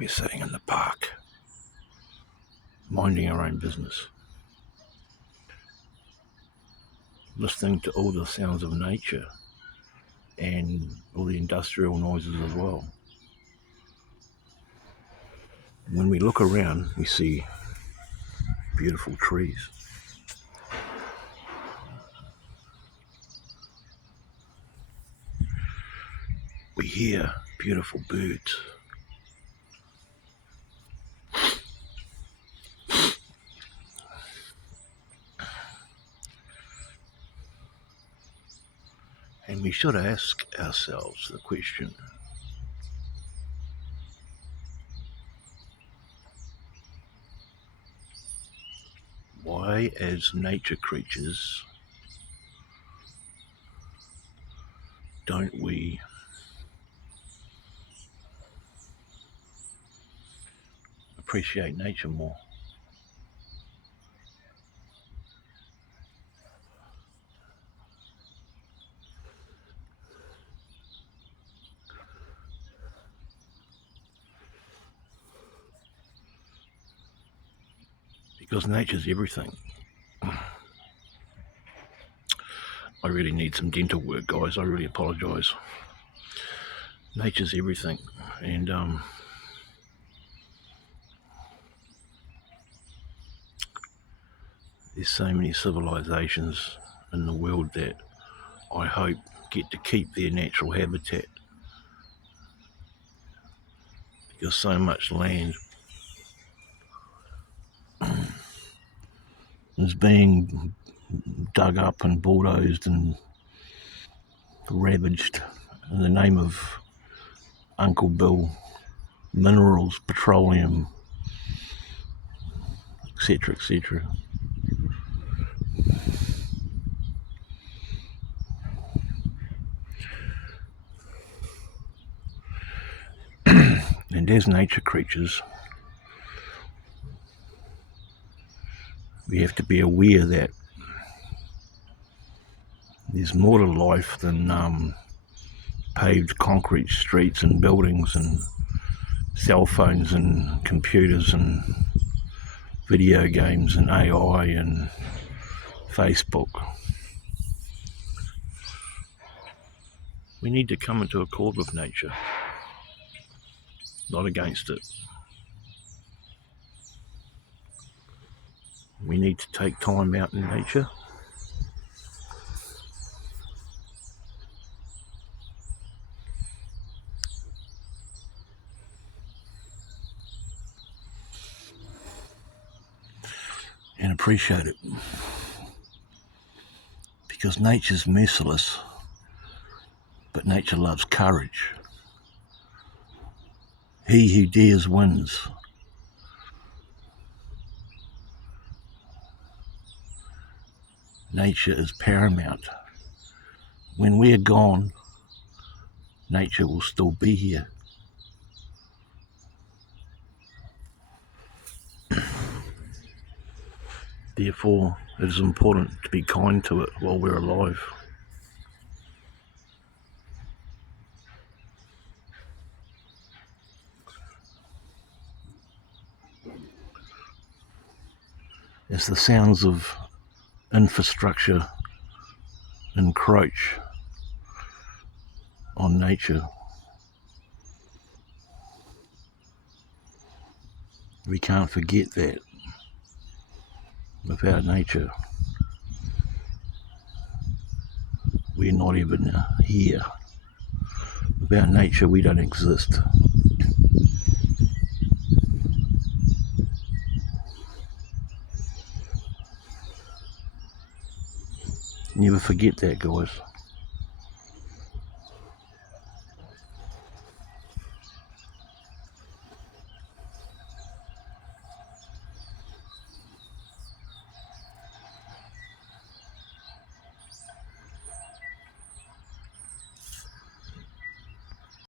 We're sitting in the park, minding our own business, listening to all the sounds of nature and all the industrial noises as well. When we look around, we see beautiful trees. We hear beautiful birds. And we should ask ourselves the question, why as nature creatures don't we appreciate nature more? Because nature's everything. I really need some dental work, guys. I really apologise. Nature's everything, and there's so many civilisations in the world that I hope get to keep their natural habitat, because so much land is being dug up and bulldozed and ravaged in the name of Uncle Bill, minerals, petroleum, etc., etc. And as nature creatures, we have to be aware that there's more to life than paved concrete streets and buildings and cell phones and computers and video games and AI and Facebook. We need to come into accord with nature, not against it. We need to take time out in nature. And appreciate it. Because nature's merciless, but nature loves courage. He who dares wins. Nature is paramount. When we are gone, nature will still be here. Therefore, it is important to be kind to it while we're alive. As the sounds of infrastructure encroach on nature, we can't forget that without nature, we're not even here. Without nature, we don't exist. Never forget that, guys.